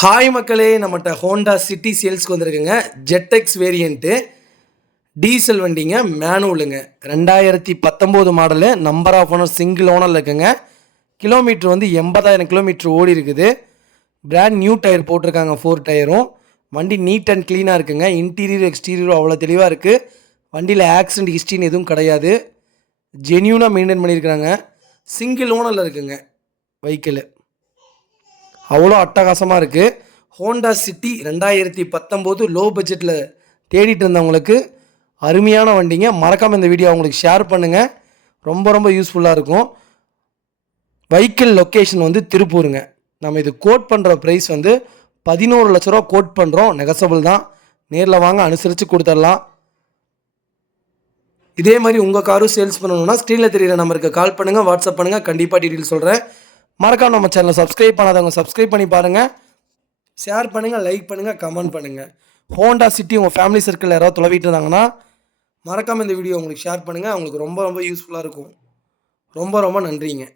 Hi மக்களே, நம்மகிட்ட Honda city சேல்ஸ்க்கு வந்திருக்குங்க. ஜெட்எக்ஸ் வேரியண்ட்டு டீசல் வண்டிங்க, மேனுவலுங்க. 2019 model, number of owner single ஓனரில் இருக்குங்க. கிலோமீட்டர் வந்து 80,000 கிலோமீட்டர் ஓடி இருக்குது. பிராண்ட் நியூ டயர் போட்டிருக்காங்க, 4 டயரும். வண்டி நீட் அண்ட் க்ளீனாக இருக்குங்க. இன்டீரியர் எக்ஸ்டீரியரும் அவ்வளோ தெளிவாக இருக்குது. வண்டியில் ஆக்சிடென்ட் ஹிஸ்ட்ரின்னு எதுவும் கிடையாது. ஜென்யூனாக மெயின்டைன் பண்ணியிருக்கிறாங்க. சிங்கிள் ஓனரில் இருக்குங்க வெஹிக்கிள். அவ்வளோ அட்டகாசமாக இருக்குது. ஹோண்டா சிட்டி 2019 லோ பட்ஜெட்டில் தேடிட்டு இருந்தவங்களுக்கு அருமையான வண்டிங்க. மறக்காமல் இந்த வீடியோ அவங்களுக்கு ஷேர் பண்ணுங்கள். ரொம்ப ரொம்ப யூஸ்ஃபுல்லாக இருக்கும். வெஹிக்கிள் லொக்கேஷன் வந்து திருப்பூருங்க. நம்ம இது கோட் பண்ணுற ப்ரைஸ் வந்து 11 லட்ச ரூபா கோட் பண்ணுறோம். நெகசபிள் தான். நேரில் வாங்க, அனுசரித்து கொடுத்துடலாம். இதே மாதிரி உங்கள் காரும் சேல்ஸ் பண்ணணுன்னா ஸ்க்ரீனில் தெரியிற நம்பருக்கு கால் பண்ணுங்கள், வாட்ஸ்அப் பண்ணுங்கள். கண்டிப்பாக டீட்டெயில் சொல்கிறேன். மறக்காம நம்ம சேனலை சப்ஸ்கிரைப் பண்ணாதவங்க சப்ஸ்கிரைப் பண்ணி பாருங்கள். ஷேர் பண்ணுங்கள், லைக் பண்ணுங்கள், கமெண்ட் பண்ணுங்கள். ஹோண்டா சிட்டி உங்கள் ஃபேமிலி சர்க்கிளில் யாராவது தொலைவிட்டு இருந்தாங்கன்னா மறக்காமல் இந்த வீடியோ உங்களுக்கு ஷேர் பண்ணுங்கள். அவங்களுக்கு ரொம்ப ரொம்ப யூஸ்ஃபுல்லாக இருக்கும். ரொம்ப ரொம்ப நன்றிங்க.